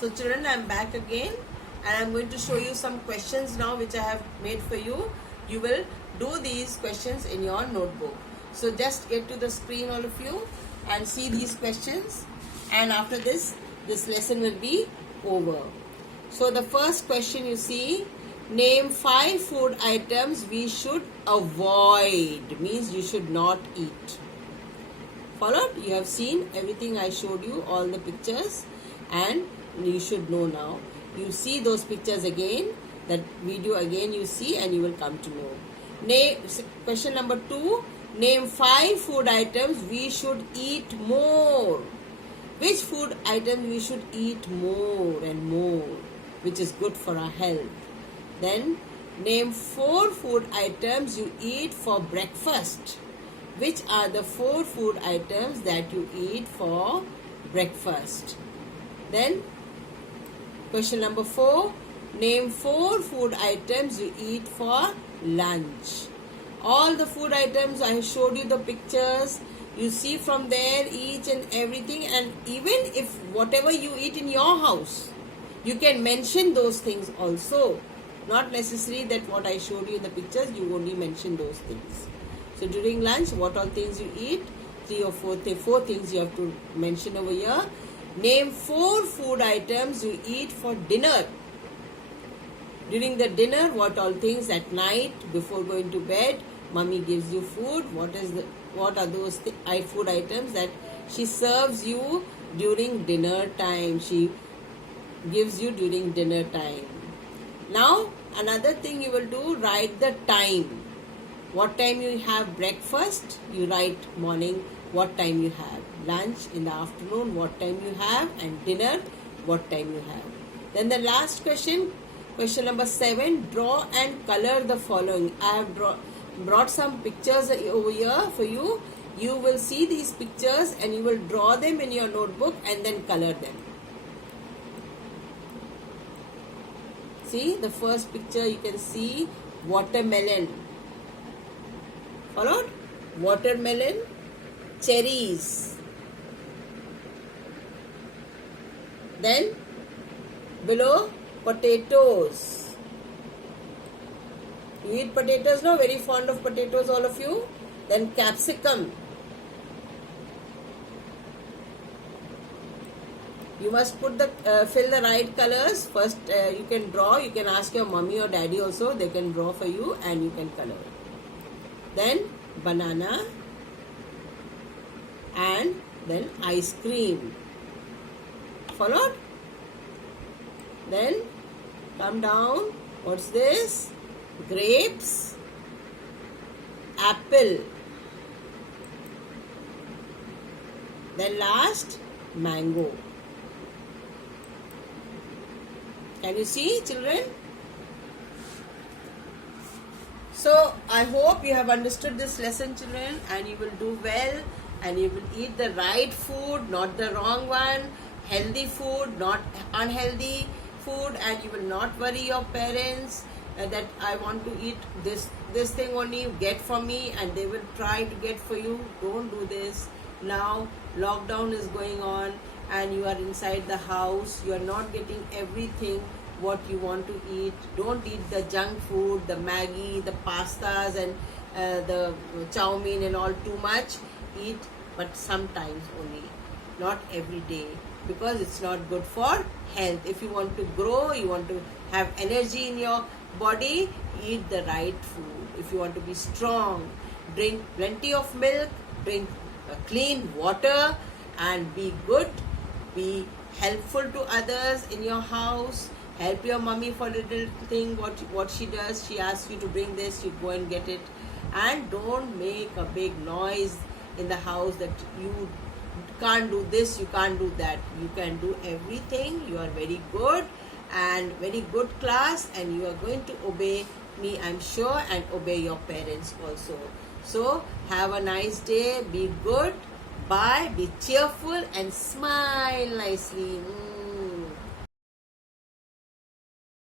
So children, I am back again and I am going to show you some questions now which I have made for you. You will do these questions in your notebook. So just get to the screen all of you and see these questions, and after this lesson will be over. So the first question you see, name 5 food items we should avoid, means you should not eat. Followed? You have seen everything I showed you, all the pictures, and you should know now. You see those pictures again, that video again you see, and you will come to know. Question number 2, name 5 food items we should eat more. Which food item we should eat more and more, which is good for our health. Then name 4 food items you eat for breakfast. Which are the 4 food items that you eat for breakfast? Then question number 4, name 4 food items you eat for lunch. All the food items, I showed you the pictures. You see from there each and everything, and even if whatever you eat in your house, you can mention those things also. Not necessary that what I showed you in the pictures, you only mention those things. So during lunch, what all things you eat? 3 or 4 things you have to mention over here. Name 4 food items you eat for dinner. During the dinner, what all things at night before going to bed, Mummy gives you food. What are those food items that she serves you during dinner time? She gives you during dinner time. Now, another thing you will do, write the time. What time you have breakfast, you write morning, what time you have. Lunch in the afternoon, what time you have. And dinner, what time you have. Then the last question, question number 7, draw and color the following. I have brought some pictures over here for you. You will see these pictures and you will draw them in your notebook and then color them. See, the first picture you can see watermelon. Followed? Watermelon, cherries. Then below, potatoes. You eat potatoes now? Very fond of potatoes, all of you. Then capsicum. You must put fill the right colors. First, you can draw. You can ask your mommy or daddy also. They can draw for you and you can color. Then banana, and then ice cream. Followed? Then come down. What's this? Grapes, apple. Then last, mango. Can you see, children? So, I hope you have understood this lesson, children, and you will do well, and you will eat the right food, not the wrong one, healthy food, not unhealthy food, and you will not worry your parents that I want to eat this thing only, get for me, and they will try to get for you. Don't do this. Now, lockdown is going on, and you are inside the house. You are not getting everything what you want to eat. Don't eat the junk food, the Maggi, the pastas, and the chow mein and all too much. Eat, but sometimes only, not every day, because it's not good for health. If you want to grow, you want to have energy in your body, eat the right food. If you want to be strong, drink plenty of milk, drink clean water, and be good, be helpful to others in your house. Help your mummy for little thing, what she does. She asks you to bring this, you go and get it. And don't make a big noise in the house that you can't do this, you can't do that. You can do everything. You are very good and very good class, and you are going to obey me, I'm sure, and obey your parents also. So have a nice day. Be good. Bye. Be cheerful and smile nicely.